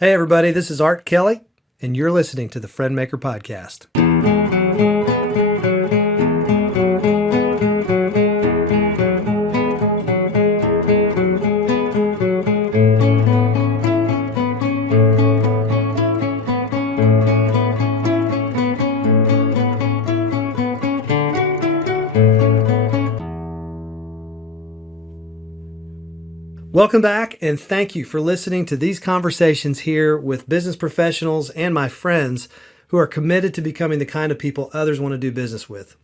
Hey, everybody, this is Art Kelly, and you're listening to the Friend Maker Podcast. Welcome back, and thank you for listening to these conversations here with business professionals and my friends who are committed to becoming the kind of people others want to do business with.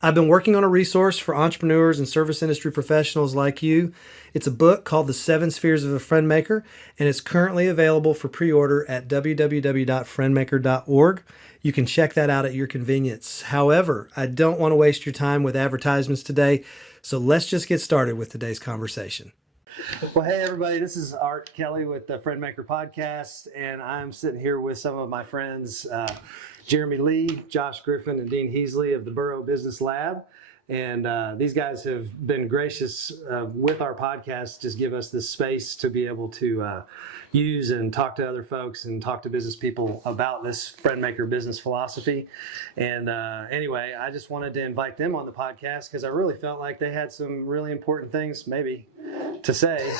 I've been working on a resource for entrepreneurs and service industry professionals like you. It's a book called The 7 Spheres of a Friend Maker, and it's currently available for pre-order at www.friendmaker.org. You can check that out at your convenience. However, I don't want to waste your time with advertisements today, so let's just get started with today's conversation. Well, hey, everybody, this is Art Kelly with the Friend Maker Podcast, and I'm sitting here with some of my friends, Jeremy Lee, Josh Griffin, and Dean Heasley of the Burrow Business Lab. And these guys have been gracious with our podcast, just give us this space to be able to use and talk to other folks and talk to business people about this Friend Maker business philosophy. And anyway, I just wanted to invite them on the podcast because I really felt like they had some really important things maybe to say.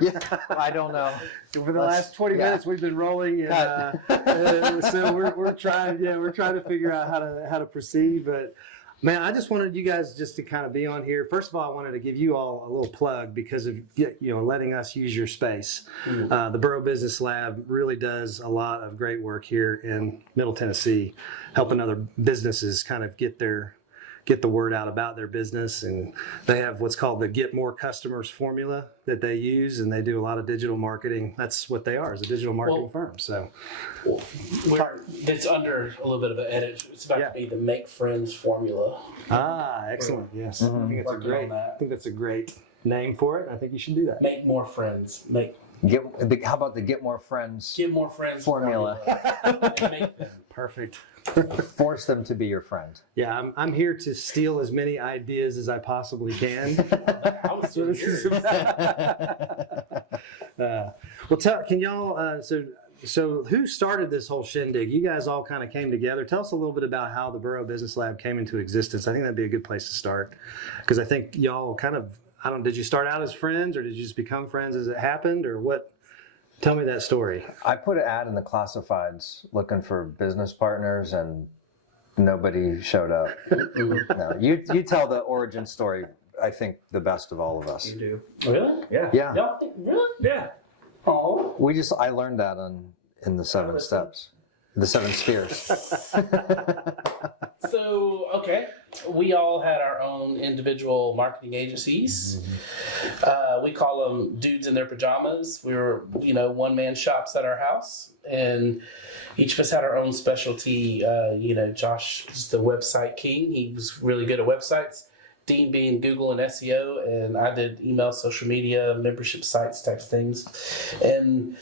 Yeah, I don't know. For the last 20 minutes, we've been rolling, and so we're trying to figure out how to proceed. But man, I just wanted you guys just to kind of be on here. First of all, I wanted to give you all a little plug because of letting us use your space. The Burrow Business Lab really does a lot of great work here in Middle Tennessee, helping other businesses kind of get the word out about their business. And they have what's called the Get More Customers formula that they use, and they do a lot of digital marketing. That's what they are, is a digital marketing firm. So it's under a little bit of an edit. It's about to be the Make Friends formula. Excellent. Yes. Mm-hmm. I think that's a great name for it. I think you should do that. Make more friends. How about the Get More Friends? Get more friends formula. Make them. Perfect. Force them to be your friend. Yeah, I'm here to steal as many ideas as I possibly can. Can y'all? So who started this whole shindig? You guys all kind of came together. Tell us a little bit about how the Burrow Business Lab came into existence. I think that'd be a good place to start, because I think y'all kind of. Did you start out as friends, or did you just become friends as it happened, or what? Tell me that story. I put an ad in the classifieds looking for business partners, and nobody showed up. No, you tell the origin story, I think, the best of all of us. You do. Really? Yeah. Y'all think, really? Yeah. Oh. I learned that in the 7 steps. The 7 spheres. So, okay. We all had our own individual marketing agencies. We call them dudes in their pajamas. We were, one-man shops at our house, and each of us had our own specialty. Josh is the website king. He was really good at websites. Dean being Google and SEO, and I did email, social media, membership sites type things. And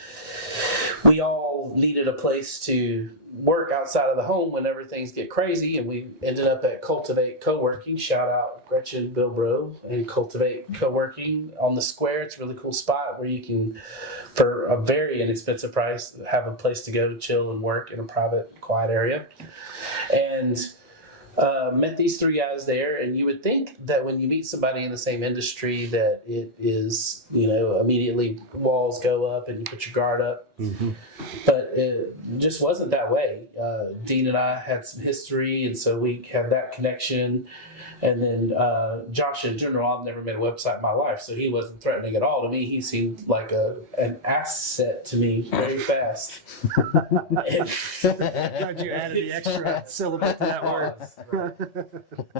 we all needed a place to work outside of the home whenever things get crazy, and we ended up at Cultivate Co-working. Shout out Gretchen Bilbro and Cultivate Co-working on the Square. It's a really cool spot where you can, for a very inexpensive price, have a place to go chill and work in a private, quiet area. And met these 3 guys there, and you would think that when you meet somebody in the same industry that it is, immediately walls go up and you put your guard up. Mm-hmm. But it just wasn't that way. Dean and I had some history, and so we had that connection. And then Josh, in general, I've never made a website in my life, so he wasn't threatening at all to me. He seemed like an asset to me very fast. Glad you added the extra syllable to that word.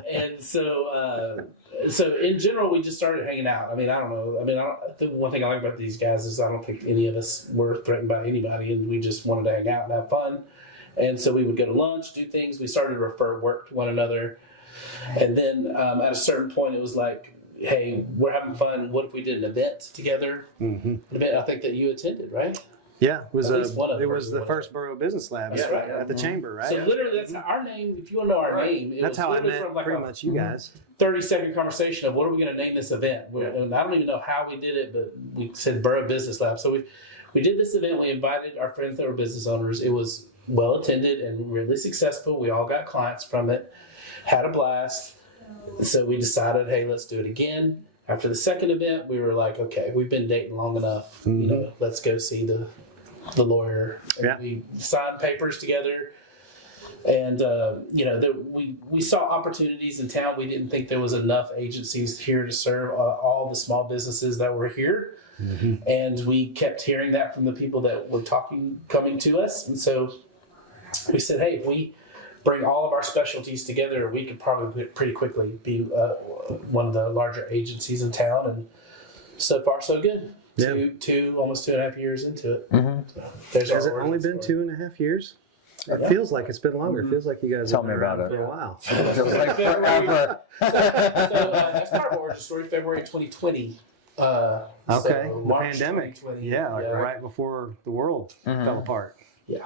And so in general, we just started hanging out. I don't know. The one thing I like about these guys is I don't think any of us were threatened by anybody, and we just wanted to hang out and have fun. And so we would go to lunch, do things. We started to refer work to one another. And then at a certain point, it was like, hey, we're having fun. What if we did an event together? Mm-hmm. An event I think that you attended, right? Yeah, it was the first Burrow Business Lab at the Chamber, right? So literally, that's our name. If you want to know our name, that's how I met pretty much you guys. 30-second conversation of what are we going to name this event? And I don't even know how we did it, but we said Burrow Business Lab. So we did this event. We invited our friends that were business owners. It was well attended and really successful. We all got clients from it, had a blast. So we decided, hey, let's do it again. After the second event, we were like, okay, we've been dating long enough. You know, let's go see the lawyer. And Yeah. we signed papers together. And, you know, we saw opportunities in town. We didn't think there was enough agencies here to serve all the small businesses that were here. And we kept hearing that from the people that were coming to us. And so we said, hey, if we bring all of our specialties together, we could probably pretty quickly be one of the larger agencies in town. And so far, so good. Yeah. Almost 2.5 years into it. So there's Has it our only origin been story. 2.5 years? It Yeah. feels like it's been longer. It feels like you guys Tell have me been about around it. for a while. Feels like forever. So that's part of our origin story, February 2020. Okay, So the March pandemic. 2020. Yeah, like right before the world fell apart. Yeah.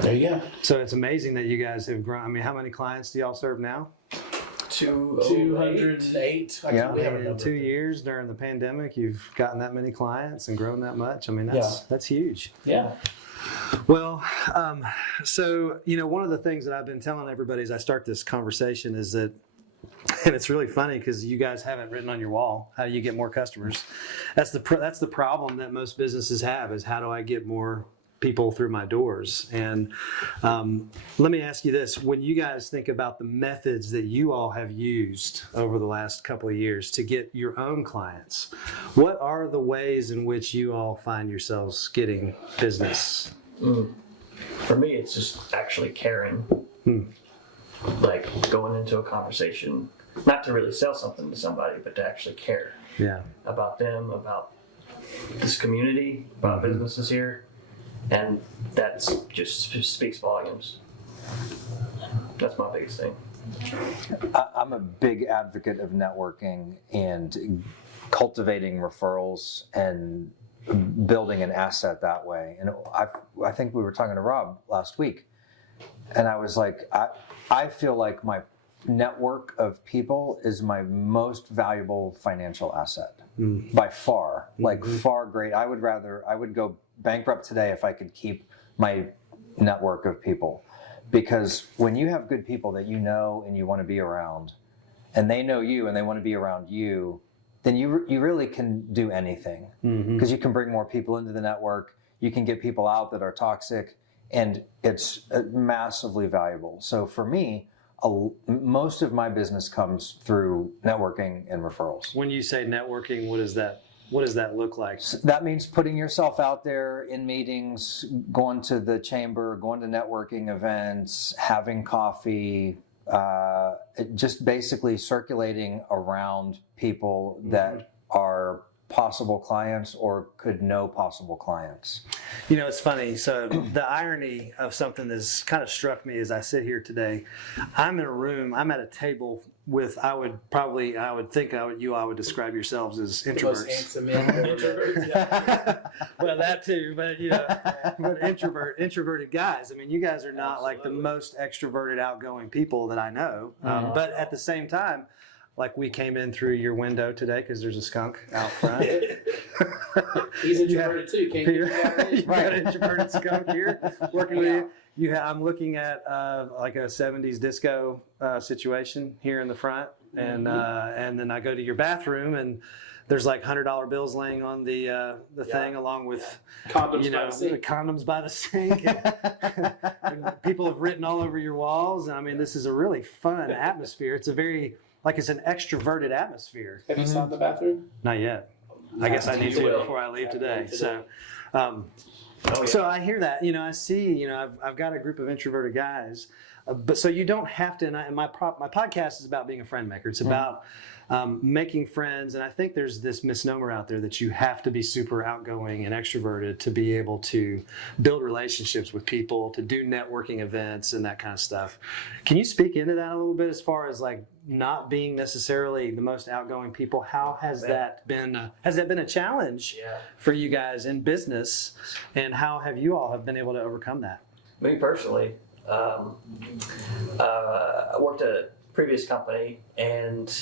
There you go. So it's amazing that you guys have grown. I mean, how many clients do y'all serve now? 208. Yeah. We have a In number. 2 years during the pandemic, you've gotten that many clients and grown that much. I mean, that's huge. Yeah. Well, so, you know, one of the things that I've been telling everybody as I start this conversation is that, and it's really funny because you guys haven't written on your wall how you get more customers. That's the problem that most businesses have, is how do I get more people through my doors? And let me ask you this. When you guys think about the methods that you all have used over the last couple of years to get your own clients, what are the ways in which you all find yourselves getting business? For me, it's just actually caring. Like going into a conversation, not to really sell something to somebody, but to actually care Yeah. about them, about this community, about businesses here. And that just speaks volumes. That's my biggest thing. I'm a big advocate of networking and cultivating referrals and building an asset that way. And I think we were talking to Rob last week, and I was like, I feel like my network of people is my most valuable financial asset by far, like far great. I would go bankrupt today if I could keep my network of people, because when you have good people that you know and you want to be around, and they know you and they want to be around you, then you really can do anything, because you can bring more people into the network. You can get people out that are toxic, and it's massively valuable. So for me, most of my business comes through networking and referrals. When you say networking, what does that look like? So that means putting yourself out there in meetings, going to the chamber, going to networking events, having coffee, just basically circulating around people that are possible clients or could know possible clients. You know, it's funny. So the irony of something that's kind of struck me as I sit here today, I'm in a room, I'm at a table with, I would think you all would describe yourselves as The most introverts. handsome men introverts. Yeah. Well, that too, but you know, but introverted guys. I mean, you guys are not like the most extroverted, outgoing people that I know. But at the same time, like we came in through your window today because there's a skunk out front. He's introverted too. Can't You get got an introverted skunk here working with you. I'm looking at like a 70s disco situation here in the front, and then I go to your bathroom and there's like $100 bills laying on the thing, along with condoms by the the sink. condoms by the sink. And people have written all over your walls. And I mean, this is a really fun atmosphere. It's a very it's an extroverted atmosphere. Have you signed the bathroom? Not yet. I guess I need to will. before I leave today. Today. So, so I hear that. You know, I see. You know, I've got a group of introverted guys, but so you don't have to. And my podcast is about being a friend maker. It's about making friends. And I think there's this misnomer out there that you have to be super outgoing and extroverted to be able to build relationships with people, to do networking events and that kind of stuff. Can you speak into that a little bit as far as like not being necessarily the most outgoing people? How has that been a challenge for you guys in business, and how have you all have been able to overcome that? Me personally, I worked at a previous company and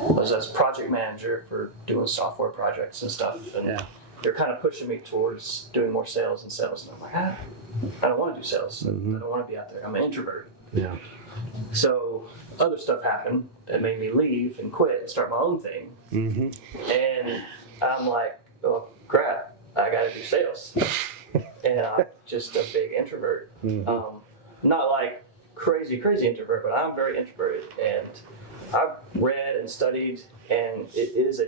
was as project manager for doing software projects and stuff. And they're kind of pushing me towards doing more sales. And I'm like, I don't want to do sales. I don't want to be out there. I'm an introvert. Yeah. So other stuff happened that made me leave and quit and start my own thing. And I'm like, oh crap, I got to do sales. And I'm just a big introvert. Not like crazy introvert, but I'm very introverted. And I've read and studied, and it is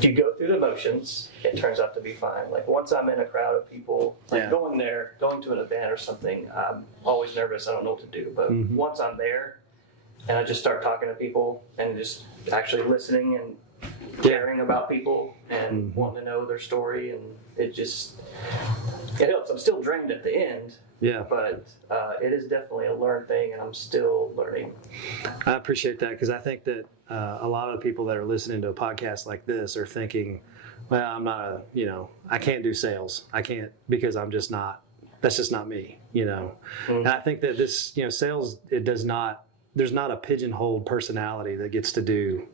you go through the motions, it turns out to be fine. Like once I'm in a crowd of people, like going to an event or something, I'm always nervous. I don't know what to do. But once I'm there and I just start talking to people and just actually listening and caring about people and wanting to know their story, and it helps. I'm still drained at the end. Yeah. But it is definitely a learned thing, and I'm still learning. I appreciate that, because I think that a lot of the people that are listening to a podcast like this are thinking, well, I'm not I can't do sales. I can't, because I'm just not, that's just not me, And I think that this, sales, there's not a pigeonholed personality that gets to do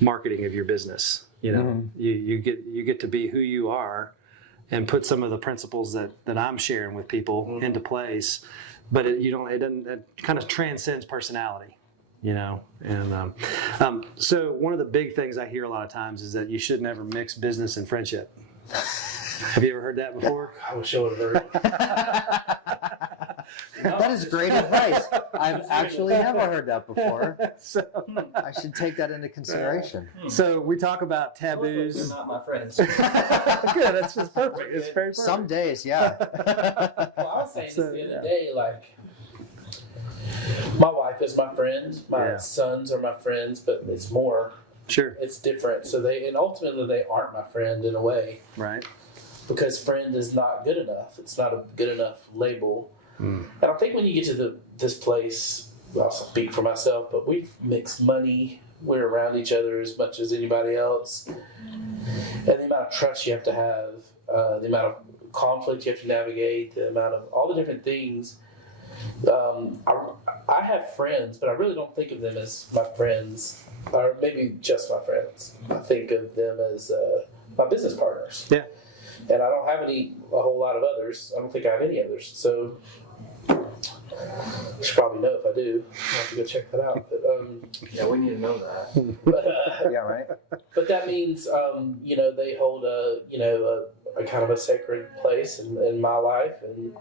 marketing of your business. You get to be who you are and put some of the principles that I'm sharing with people into place, but it kind of transcends personality, And so one of the big things I hear a lot of times is that you should never mix business and friendship. Have you ever heard that before? I wish I would have heard it. That is great advice. I've actually never heard that before. So, I should take that into consideration. so we talk about They're taboos. not my friends. Good, that's just perfect. It's very perfect. Some days, yeah. Well, I was saying this So, the other day, like, my wife is my friend, my sons are my friends, but it's different. So and ultimately they aren't my friend in a way, Right. because friend is not good enough. It's not a good enough label. And I think when you get to this place, I'll speak for myself, but we've mixed money. We're around each other as much as anybody else. And the amount of trust you have to have, the amount of conflict you have to navigate, the amount of all the different things. I have friends, but I really don't think of them as my friends, or maybe just my friends. I think of them as my business partners. Yeah. And I don't have a whole lot of others. I don't think I have any others. So I should probably know if I do. I'll have to go check that out. But, Yeah, we need to know that. but, Yeah, right? but that means, they hold a kind of a sacred place in my life. And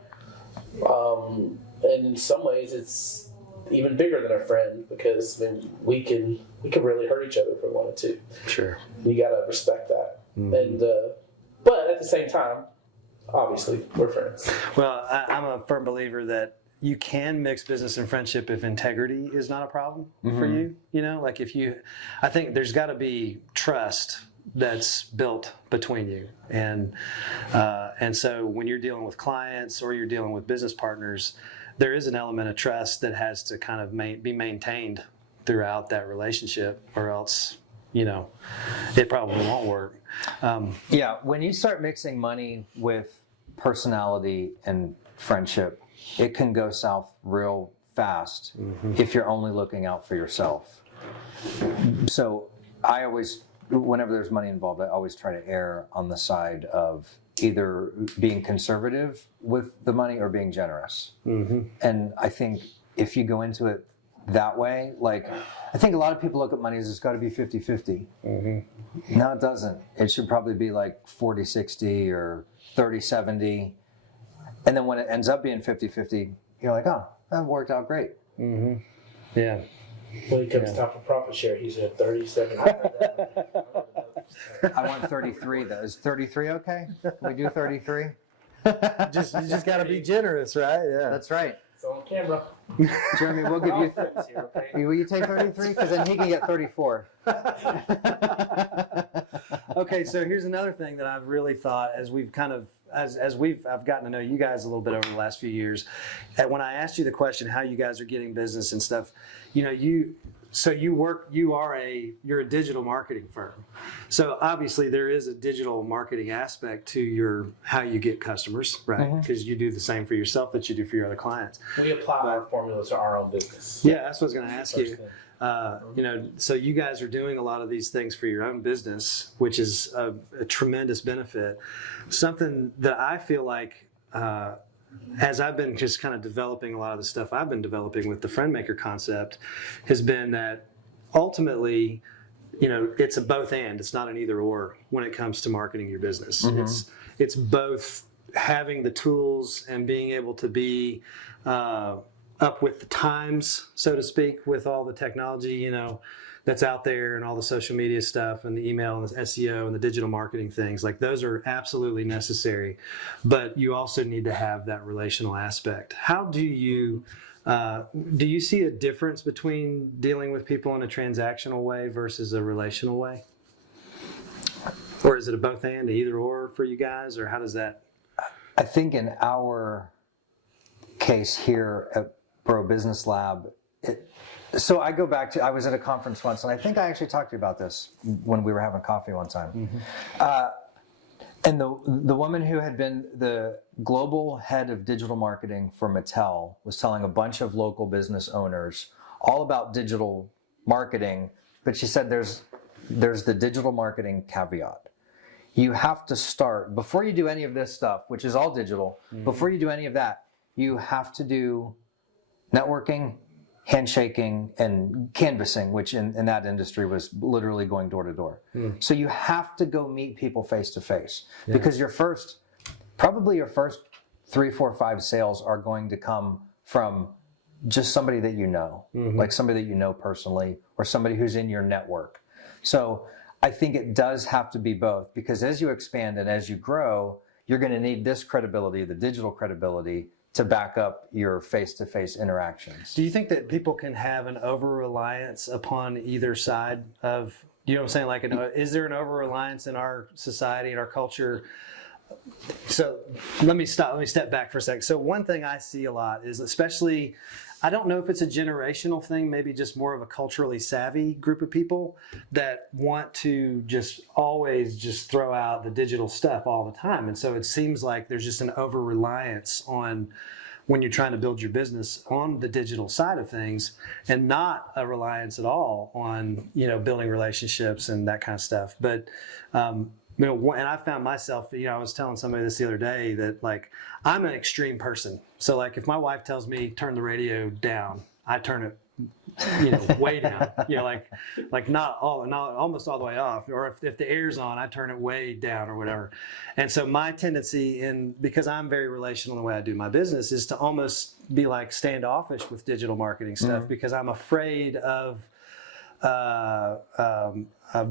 in some ways it's even bigger than a friend, because we can really hurt each other if we wanted to. Sure. You got to respect that. And but at the same time, obviously we're friends. Well, I'm a firm believer that you can mix business and friendship if integrity is not a problem for you. I think there's got to be trust that's built between you, and so when you're dealing with clients or you're dealing with business partners, there is an element of trust that has to kind of be maintained throughout that relationship, or else it probably won't work. Yeah, when you start mixing money with personality and friendship, it can go south real fast if you're only looking out for yourself. So I always, whenever there's money involved, I always try to err on the side of either being conservative with the money or being generous. And I think if you go into it that way, I think a lot of people look at money as it's got to be 50-50. No, it doesn't. It should probably be like 40-60 or 30-70. And then when it ends up being 50-50, you're like, oh, that worked out great. Yeah. When it comes time for profit share, he's at 37. I want 33 though. Is 33 okay? Can we do 33? You just got to be generous, right? Yeah. That's right. It's on camera. Jeremy, we'll give you. Will you take 33? Because then he can get 34. Okay, so here's another thing that I've really thought as we've kind of I've gotten to know you guys a little bit over the last few years. And when I asked you the question how you guys are getting business and stuff, you're a digital marketing firm. So obviously there is a digital marketing aspect to how you get customers, right? Because you do the same for yourself that you do for your other clients. We apply our formula to our own business. Yeah, that's what I was going to ask you. So you guys are doing a lot of these things for your own business, which is a tremendous benefit. Something that I feel like, as I've been just kind of developing a lot of the stuff I've been developing with the Friendmaker concept, has been that ultimately, it's a both and. It's not an either or when it comes to marketing your business. It's both having the tools and being able to be up with the times, so to speak, with all the technology, that's out there and all the social media stuff and the email and the SEO and the digital marketing things. Like, those are absolutely necessary, but you also need to have that relational aspect. How do you see a difference between dealing with people in a transactional way versus a relational way? Or is it a both and, either or for you guys, or how does that? I think in our case here at Bro Business Lab, so I go back to, I was at a conference once, and I think I actually talked to you about this when we were having coffee one time. And the woman who had been the global head of digital marketing for Mattel was telling a bunch of local business owners all about digital marketing, but she said there's the digital marketing caveat. You have to start, before you do any of this stuff, which is all digital, before you do any of that, you have to do networking, handshaking, and canvassing, which in that industry was literally going door to door. So you have to go meet people face to face, because probably your first 3, 4, 5 sales are going to come from just somebody that you know, like somebody that you know personally, or somebody who's in your network. So I think it does have to be both, because as you expand and as you grow, you're going to need this credibility, the digital credibility, to back up your face-to-face interactions. Do you think that people can have an over-reliance upon either side of, you know what I'm saying? Like, is there an over-reliance in our society, in our culture? So let me step back for a second. So one thing I see a lot is, especially, I don't know if it's a generational thing, maybe just more of a culturally savvy group of people that want to just always just throw out the digital stuff all the time. And so it seems like there's just an over-reliance on, when you're trying to build your business, on the digital side of things, and not a reliance at all on, building relationships and that kind of stuff. But, and I found myself, I was telling somebody this the other day that, like, I'm an extreme person. So, like, if my wife tells me turn the radio down, I turn it, way down. Like not almost all the way off. Or if the air's on, I turn it way down or whatever. And so my tendency, because I'm very relational in the way I do my business, is to almost be like standoffish with digital marketing stuff, because I'm afraid of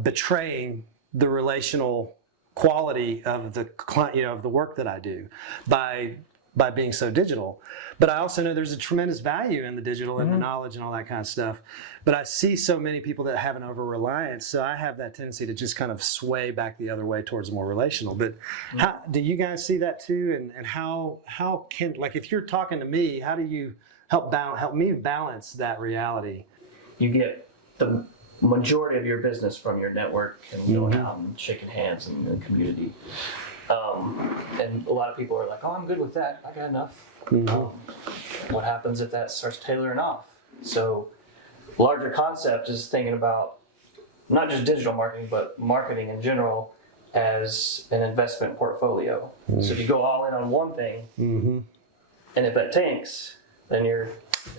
betraying the relational quality of the client, of the work that I do by being so digital. But I also know there's a tremendous value in the digital and the knowledge and all that kind of stuff. But I see so many people that have an over-reliance, so I have that tendency to just kind of sway back the other way towards more relational. But how, do you guys see that too? And how can, like, if you're talking to me, how do you help me balance that reality? You get the majority of your business from your network and going out and shaking hands in the community. And a lot of people are like, oh, I'm good with that. I got enough. What happens if that starts tailoring off? So larger concept is thinking about not just digital marketing, but marketing in general as an investment portfolio. So if you go all in on one thing, and if that tanks, then you're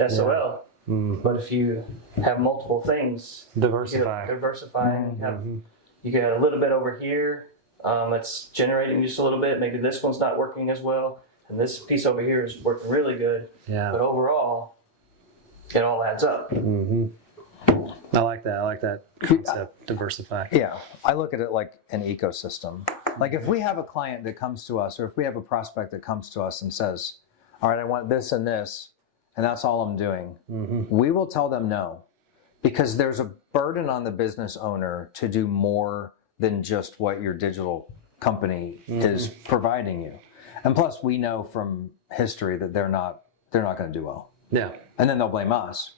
SOL. But if you have multiple things, diversifying, you get a little bit over here, it's generating just a little bit, maybe this one's not working as well, and this piece over here is working really good, but overall, it all adds up. I like that concept, diversify. Yeah, I look at it like an ecosystem. Like, if we have a client that comes to us, or if we have a prospect that comes to us and says, all right, I want this and this, and that's all I'm doing, we will tell them no, because there's a burden on the business owner to do more than just what your digital company is providing you. And plus, we know from history that they're not going to do well. Yeah. And then they'll blame us,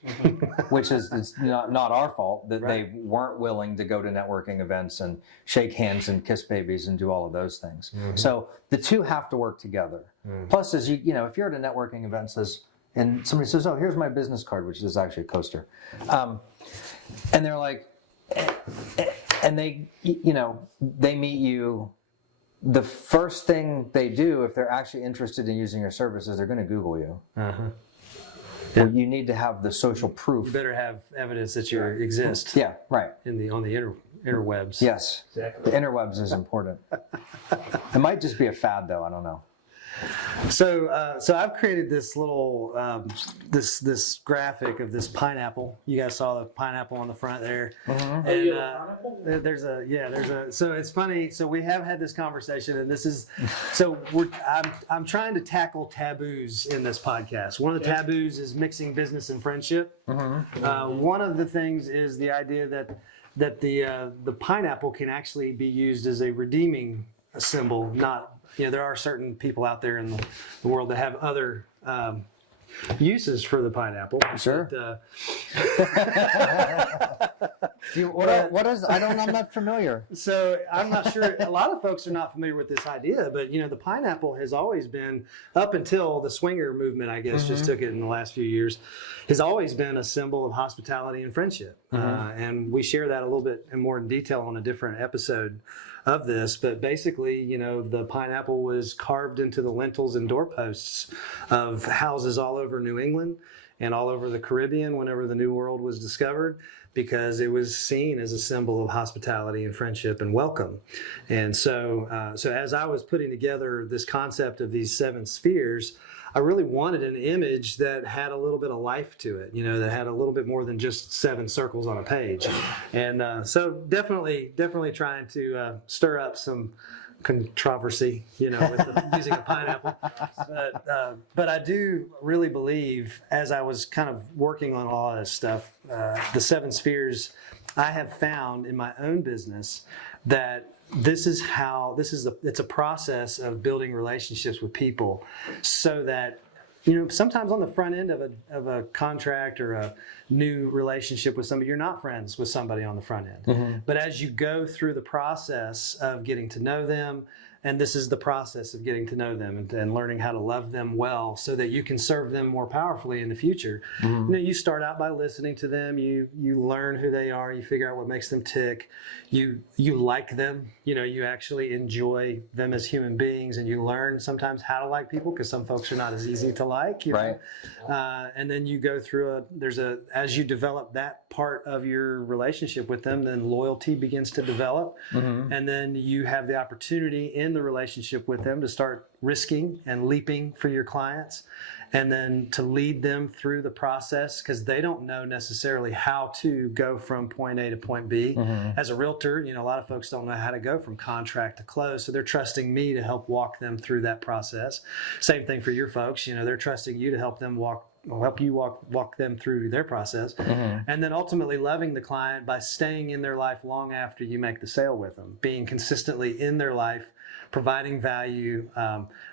which is it's not our fault that they weren't willing to go to networking events and shake hands and kiss babies and do all of those things. So the two have to work together. Plus, as if you're at a networking event, says, and somebody says, "Oh, here's my business card," which is actually a coaster, and they're like, and they, they meet you. The first thing they do, if they're actually interested in using your services, they're going to Google you. Well, you need to have the social proof. You better have evidence that you exist. Yeah, right. On the interwebs. Yes, Exactly. the interwebs is important. It might just be a fad, though. I don't know. So I've created this little this graphic of this pineapple. You guys saw the pineapple on the front there. And there's a so it's funny. So we have had this conversation, and this is I'm trying to tackle taboos in this podcast. One of the taboos is mixing business and friendship. One of the things is the idea that the pineapple can actually be used as a redeeming symbol, not. There are certain people out there in the world that have other uses for the pineapple. Sure. But, what is? I'm not familiar. So I'm not sure. A lot of folks are not familiar with this idea, but the pineapple has always been, up until the swinger movement, I guess, just took it in the last few years, has always been a symbol of hospitality and friendship. And we share that a little bit more in detail on a different episode of this, but basically, the pineapple was carved into the lintels and doorposts of houses all over New England and all over the Caribbean whenever the New World was discovered, because it was seen as a symbol of hospitality and friendship and welcome. And so as I was putting together this concept of these 7 spheres, I really wanted an image that had a little bit of life to it, that had a little bit more than just 7 circles on a page. And so definitely trying to stir up some controversy, with using a pineapple. But I do really believe, as I was kind of working on all this stuff, the 7 spheres, I have found in my own business that it's a process of building relationships with people, so that sometimes on the front end of a contract or a new relationship with somebody, you're not friends with somebody on the front end. But as you go through the process of getting to know them, and this is the process of getting to know them and learning how to love them well so that you can serve them more powerfully in the future. You start out by listening to them, you learn who they are, you figure out what makes them tick, you like them, you actually enjoy them as human beings, and you learn sometimes how to like people, because some folks are not as easy to like, Right. And then you go through as you develop that part of your relationship with them, then loyalty begins to develop. And then you have the opportunity in the relationship with them to start risking and leaping for your clients, and then to lead them through the process, because they don't know necessarily how to go from point A to point B. As a realtor, a lot of folks don't know how to go from contract to close, so they're trusting me to help walk them through that process. Same thing for your folks, they're trusting you to help you walk them through their process. And then ultimately loving the client by staying in their life long after you make the sale with them, being consistently in their life, providing value,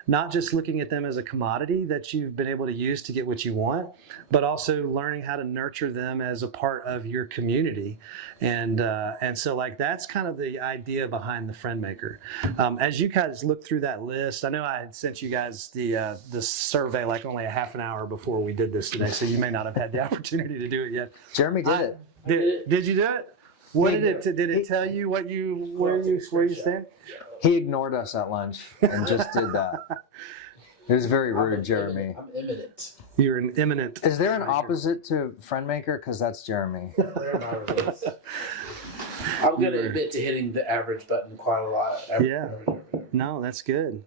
not just looking at them as a commodity that you've been able to use to get what you want, but also learning how to nurture them as a part of your community. And so that's kind of the idea behind the Friend Maker. As you guys look through that list, I know I had sent you guys the survey only a half an hour before we did this today, so you may not have had the opportunity to do it yet. Jeremy did it. Did you do it? What did it tell you where you stand? He ignored us at lunch and just did that. It was very rude, Jeremy. I'm imminent. You're an imminent. Is there an opposite to Friend Maker? Because that's Jeremy. I'm going to admit to hitting the average button quite a lot. No, that's good.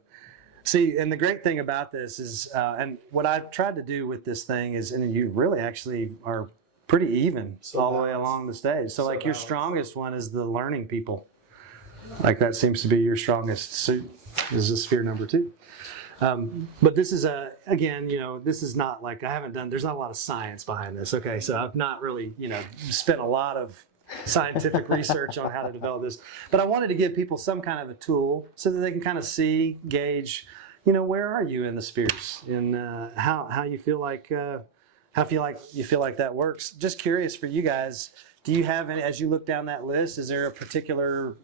See, and the great thing about this is, and what I've tried to do with this thing is, and you really actually are pretty even all the way along the stage. So your strongest one is the learning people. That seems to be your strongest suit, is sphere number 2. But this is again, this is not there's not a lot of science behind this. Okay. So I've not really, spent a lot of scientific research on how to develop this, but I wanted to give people some kind of a tool so that they can kind of gauge, where are you in the spheres, and how you feel like that works. Just curious for you guys, do you have any, as you look down that list, is there a particular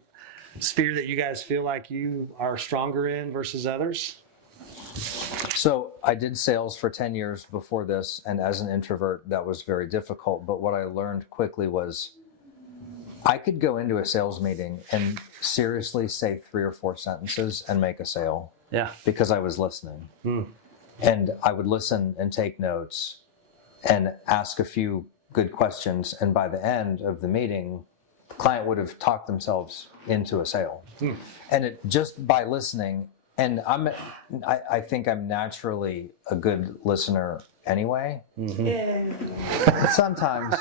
sphere that you guys feel like you are stronger in versus others? So I did sales for 10 years before this, and as an introvert, that was very difficult. But what I learned quickly was I could go into a sales meeting and seriously say 3 or 4 sentences and make a sale Yeah. because I was listening. And I would listen and take notes and ask a few good questions. And by the end of the meeting, the client would have talked themselves into a sale. And it just by listening, and I think I'm naturally a good listener anyway. But sometimes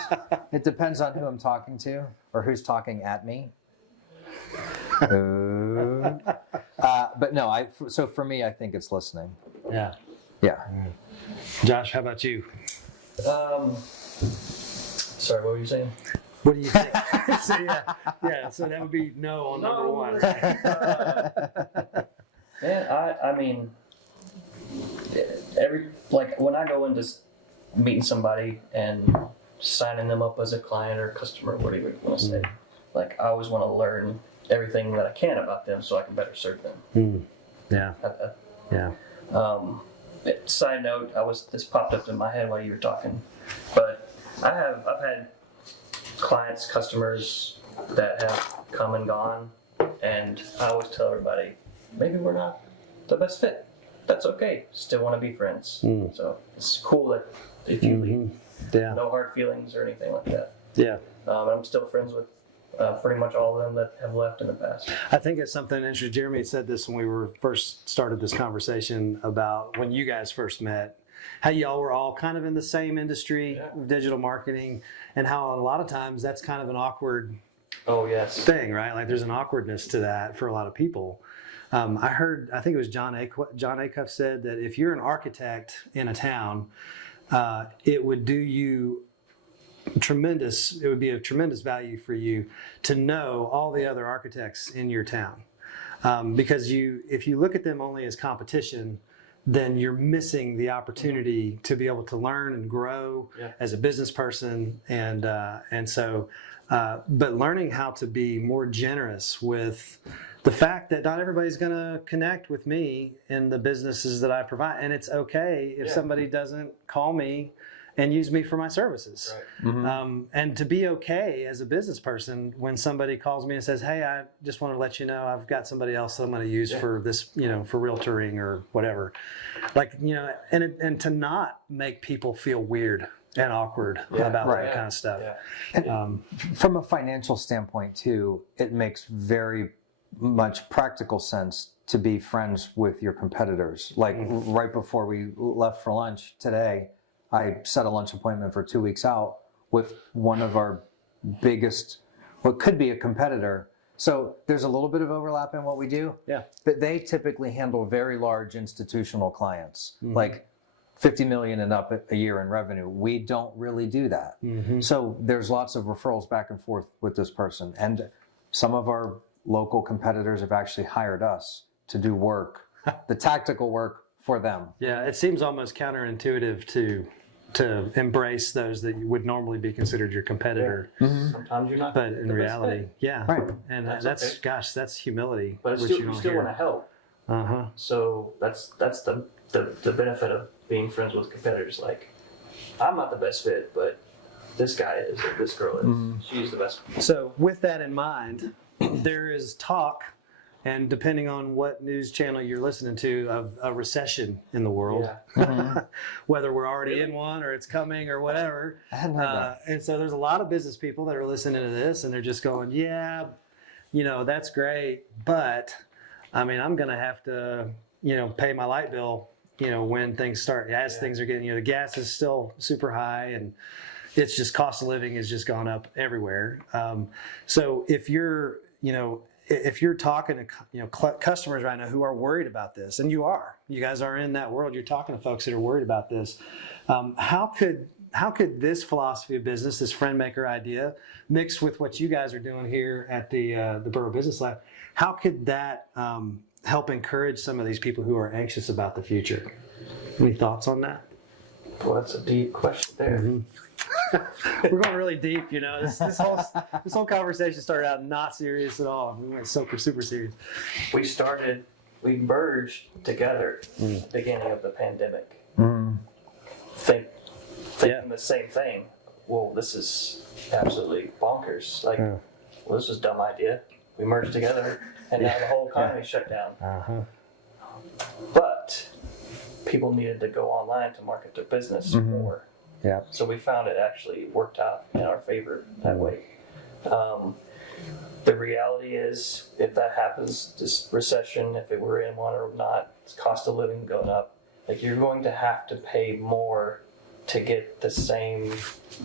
it depends on who I'm talking to or who's talking at me. But no, so for me, I think it's listening. Yeah. Yeah. Josh, how about you? Sorry, what were you saying? What do you think? So, yeah. So that would be no on number one. Man, I mean, when I go into meeting somebody and signing them up as a client or customer, whatever you want to say, like I always want to learn everything that I can about them so I can better serve them. Yeah. Yeah. Side note, this popped up in my head while you were talking, but I've had clients, customers that have come and gone, and I always tell everybody, maybe we're not the best fit. That's okay. Still want to be friends. So it's cool that if you leave, no hard feelings or anything like that. Yeah. I'm still friends with pretty much all of them that have left in the past. I think it's something interesting. Jeremy said this when we were first started this conversation about when you guys first met, how y'all were all kind of in the same industry of digital marketing, and how a lot of times that's kind of an awkward thing, right? Like there's an awkwardness to that for a lot of people. I think it was John Acuff said that if you're an architect in a town, it would be of tremendous value for you to know all the other architects in your town. Because if you look at them only as competition, then you're missing the opportunity to be able to learn and grow as a business person. But learning how to be more generous with the fact that not everybody's going to connect with me in the businesses that I provide. And it's okay if somebody doesn't call me and use me for my services. Right. And to be okay as a business person when somebody calls me and says, hey, I just want to let you know I've got somebody else that I'm going to use for this, for realtoring or whatever. And to not make people feel weird and awkward about that kind of stuff. Yeah. From a financial standpoint too, it makes very much practical sense to be friends with your competitors. Like right before we left for lunch today, I set a lunch appointment for 2 weeks out with one of our biggest, what could be a competitor. So there's a little bit of overlap in what we do. Yeah. But they typically handle very large institutional clients, like 50 million and up a year in revenue. We don't really do that. So there's lots of referrals back and forth with this person. And some of our local competitors have actually hired us to do work, the tactical work for them. Yeah, it seems almost counterintuitive to embrace those that would normally be considered your competitor. Sometimes you're not. But in reality, Right. And That's okay. that's humility. But which you still want to help. So that's the benefit of being friends with competitors. Like, I'm not the best fit, but this guy is, or this girl is. She's the best. So with that in mind, there is talk, and depending on what news channel you're listening to, of a recession in the world. Whether we're already in one or it's coming or whatever. I hadn't heard that. And so there's a lot of business people that are listening to this and they're just going, that's great, but I'm going to have to, pay my light bill, when things start, things are getting, the gas is still super high and it's just cost of living has just gone up everywhere. So if you're talking to customers right now who are worried about this, and you guys are in that world, you're talking to folks that are worried about this. How could this philosophy of business, this friend maker idea, mixed with what you guys are doing here at the Borough Business Lab, how could that help encourage some of these people who are anxious about the future? Any thoughts on that? Well, that's a deep question there. We're going really deep, This whole conversation started out not serious at all. We went super serious. We started we merged together at the beginning of the pandemic. Mm. Thinking the same thing. Well, this is absolutely bonkers. Like, well, this was a dumb idea. We merged together, and now the whole economy shut down. But people needed to go online to market their business more. Yeah. So we found it actually worked out in our favor that way. The reality is, if that happens, this recession, if it were in one or not, cost of living going up, like you're going to have to pay more to get the same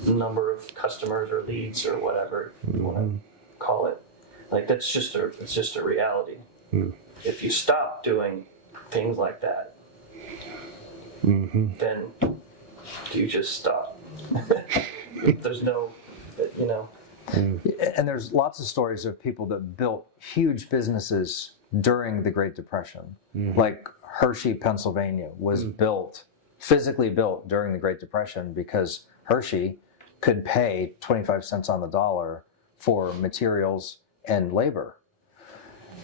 number of customers or leads or whatever you want to call it. Like it's just a reality. If you stop doing things like that, then you just stop. There's no, you know. And there's lots of stories of people that built huge businesses during the Great Depression. Like Hershey, Pennsylvania was physically built during the Great Depression because Hershey could pay 25 cents on the dollar for materials and labor.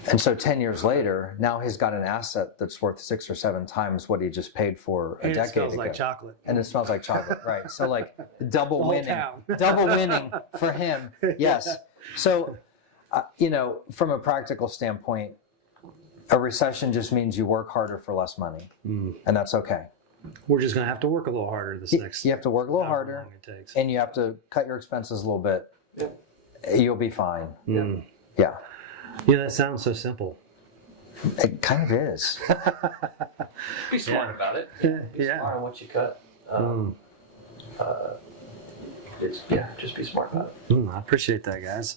And so 10 years later, now he's got an asset that's worth 6 or 7 times what he just paid for a decade ago. And it smells like chocolate. And it smells like chocolate, right? So like double winning for him. Yes. So, you know, from a practical standpoint, a recession just means you work harder for less money, and that's okay. We're just going to have to work a little harder this next. You have to work a little however harder, long it takes. and you have to cut your expenses a little bit. You'll be fine. Yeah. Yeah, that sounds so simple. It kind of is. Be smart about it. Be smart on what you cut. Just be smart about it. I appreciate that, guys.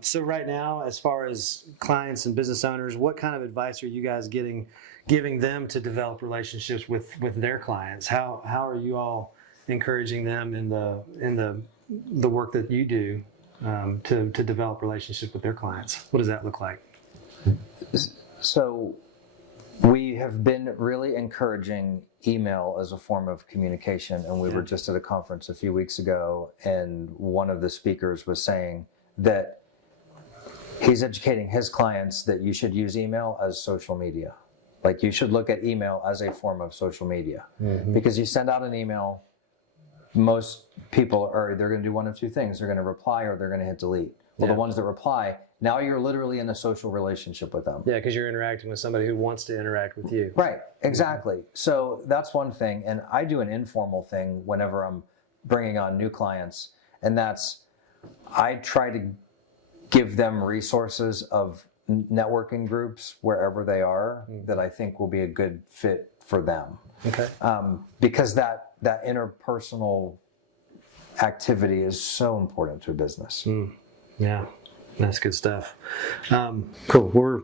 So right now, as far as clients and business owners, what kind of advice are you guys giving them to develop relationships with their clients? How are you all encouraging them in the work that you do to develop relationships with their clients? What does that look like? So we have been really encouraging email as a form of communication, and we were just at a conference a few weeks ago, and one of the speakers was saying that he's educating his clients that you should use email as social media. Like you should look at email as a form of social media, because you send out an email, most people are they're going to do one of two things. They're going to reply or they're going to hit delete. Well, the ones that reply, now you're literally in a social relationship with them. Yeah, because you're interacting with somebody who wants to interact with you. Right, exactly. So that's one thing. And I do an informal thing whenever I'm bringing on new clients, and that's I try to give them resources of networking groups wherever they are that I think will be a good fit for them. Okay. Because that interpersonal activity is so important to a business. Yeah, that's good stuff. Cool. We're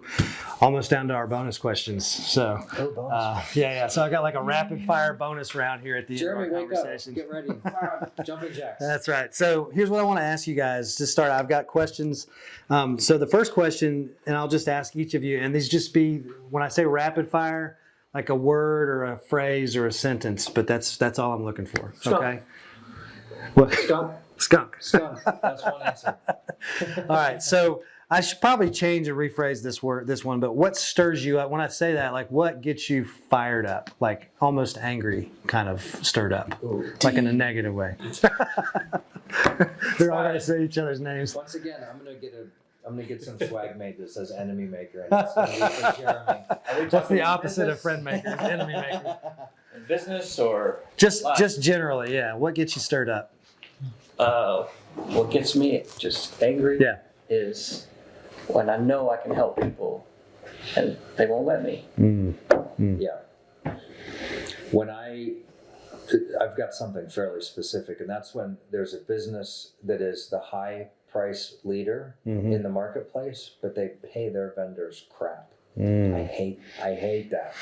almost down to our bonus questions. So, So I got like a rapid fire bonus round here at the end of our conversation. Get ready. Jumping jacks. That's right. So here's what I want to ask you guys to start. I've got questions. So the first question, and I'll just ask each of you, and these just be, when I say rapid fire, like a word or a phrase or a sentence, but that's all I'm looking for. Skunk. Okay. What? Skunk. That's one answer. All right. So I should probably change and rephrase this one, but what stirs you up? When I say that, like what gets you fired up? Like almost angry, kind of stirred up, like in a negative way. They're all going to say each other's names. Once again, I'm gonna get some swag made that says enemy maker, and it's gonna be for Jeremy. That's the opposite of friend maker, enemy maker. In business or Just generally, yeah. What gets you stirred up? what gets me just angry is when I know I can help people and they won't let me. Yeah. When I've got something fairly specific, and that's when there's a business that is the high price leader in the marketplace, but they pay their vendors crap. I hate that.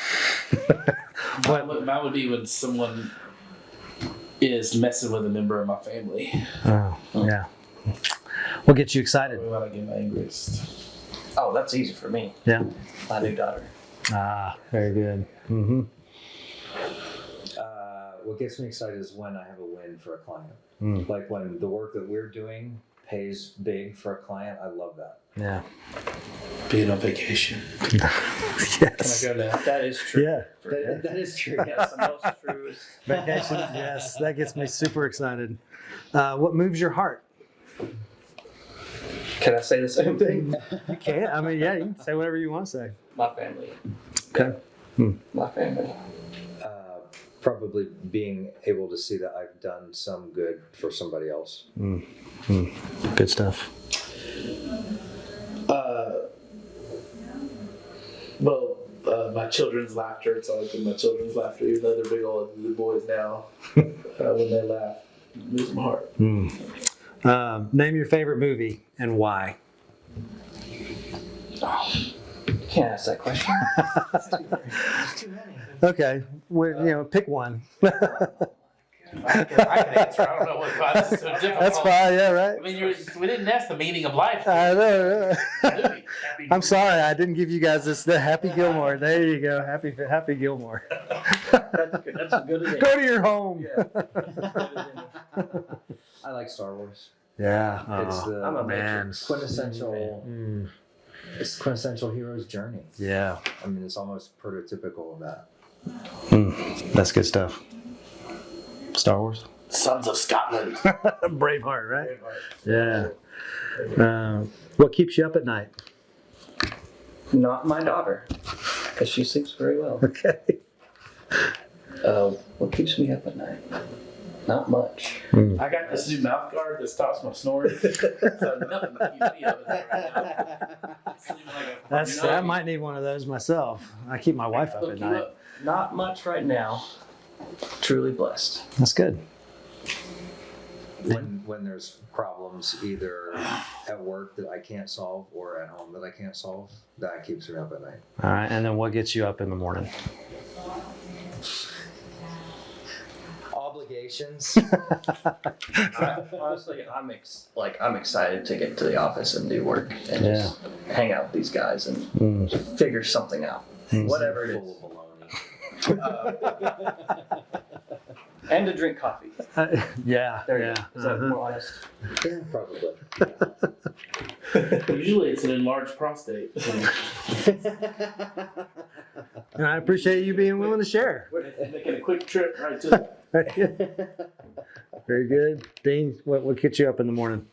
Mine would be when someone is messing with a member of my family. Oh, yeah. What gets you excited? When I get my angriest. Oh, that's easy for me. Yeah. My new daughter. Ah, very good. What gets me excited is when I have a win for a client. Like when the work that we're doing pays big for a client, I love that. Yeah. Being on vacation. Yes. Can I go now? That is true. Yeah. That is true. Yes, the most true is Vacation. Yes. That gets me super excited. What moves your heart? Can I say the same thing? You can. I mean, yeah, you can say whatever you want to say. My family. Okay. My family. Probably being able to see that I've done some good for somebody else. Good stuff. My children's laughter. It's always been my children's laughter, even though they're big old the boys now. When they laugh, it moves my heart. Name your favorite movie and why. Can't ask that question. Okay. Well, pick one. I can answer. I don't know what this is so difficult. That's fine. Yeah, right. I mean, we didn't ask the meaning of life. I know. Movie. I'm sorry, I didn't give you guys the Happy Gilmore. There you go, Happy Gilmore. That's good. That's as good as Go to your home. I like Star Wars. Yeah. It's the I'm a man. quintessential. It's quintessential hero's journey. Yeah. I mean, it's almost prototypical of that. That's good stuff. Star Wars. Sons of Scotland. Braveheart, right? Yeah. What keeps you up at night? Not my daughter, because she sleeps very well. Okay. What keeps me up at night? Not much. I got this new mouth guard that stops my snoring. So nothing keeps me up at night right now. I might need one of those myself. I keep my wife up at night. Not much right now. Truly blessed. That's good. When there's problems either at work that I can't solve or at home that I can't solve, that keeps me up at night. All right, and then what gets you up in the morning? Obligations. Honestly, I'm excited to get to the office and do work and just hang out with these guys and figure something out, whatever it is, Full of baloney. and to drink coffee. Yeah. There you go. Is that more honest? Yeah, probably. Usually it's an enlarged prostate. And I appreciate you being willing to share. Making a quick trip right to Very good. Dean, what gets you up in the morning?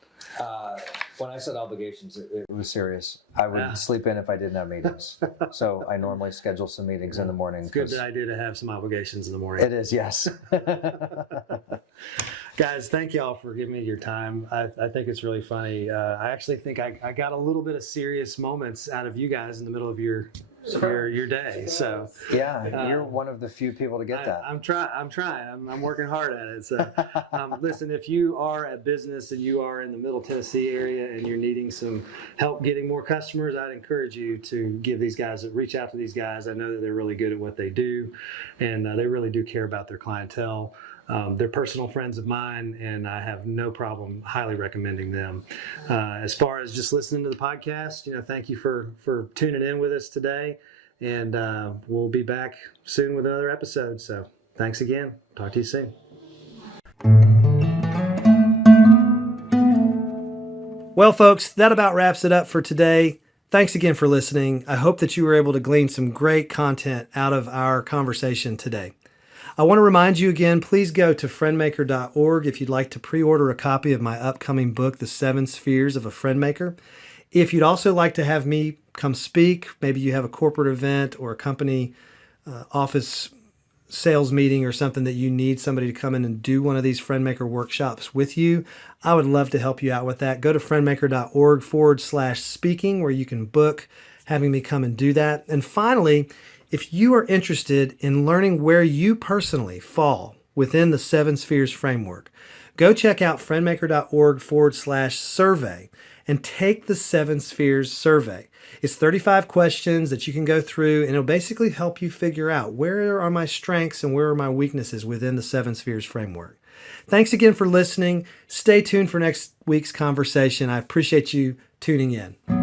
When I said obligations, it was serious. I would sleep in if I didn't have meetings. So I normally schedule some meetings in the morning. It's good idea to have some obligations in the morning. It is, yes. Guys, thank y'all for giving me your time. I think it's really funny. I actually think I got a little bit of serious moments out of you guys in the middle of your day. So Yeah, you're one of the few people to get that. I'm trying. I'm working hard at it. So listen, if you are a business and you are in the Middle Tennessee area and you're needing some help getting more customers, I'd encourage you to reach out to these guys. I know that they're really good at what they do, and they really do care about their clientele. They're personal friends of mine, and I have no problem highly recommending them. As far as just listening to the podcast, thank you for tuning in with us today, and we'll be back soon with another episode. So thanks again. Talk to you soon. Well, folks, that about wraps it up for today. Thanks again for listening. I hope that you were able to glean some great content out of our conversation today. I want to remind you again, please go to friendmaker.org if you'd like to pre-order a copy of my upcoming book, The 7 Spheres of a Friendmaker. If you'd also like to have me come speak, maybe you have a corporate event or a company office sales meeting or something that you need somebody to come in and do one of these Friendmaker workshops with you, I would love to help you out with that. Go to friendmaker.org/speaking where you can book having me come and do that. And finally, if you are interested in learning where you personally fall within the 7 Spheres framework, go check out friendmaker.org/survey and take the 7 Spheres survey. It's 35 questions that you can go through, and it'll basically help you figure out where are my strengths and where are my weaknesses within the 7 Spheres framework. Thanks again for listening. Stay tuned for next week's conversation. I appreciate you tuning in.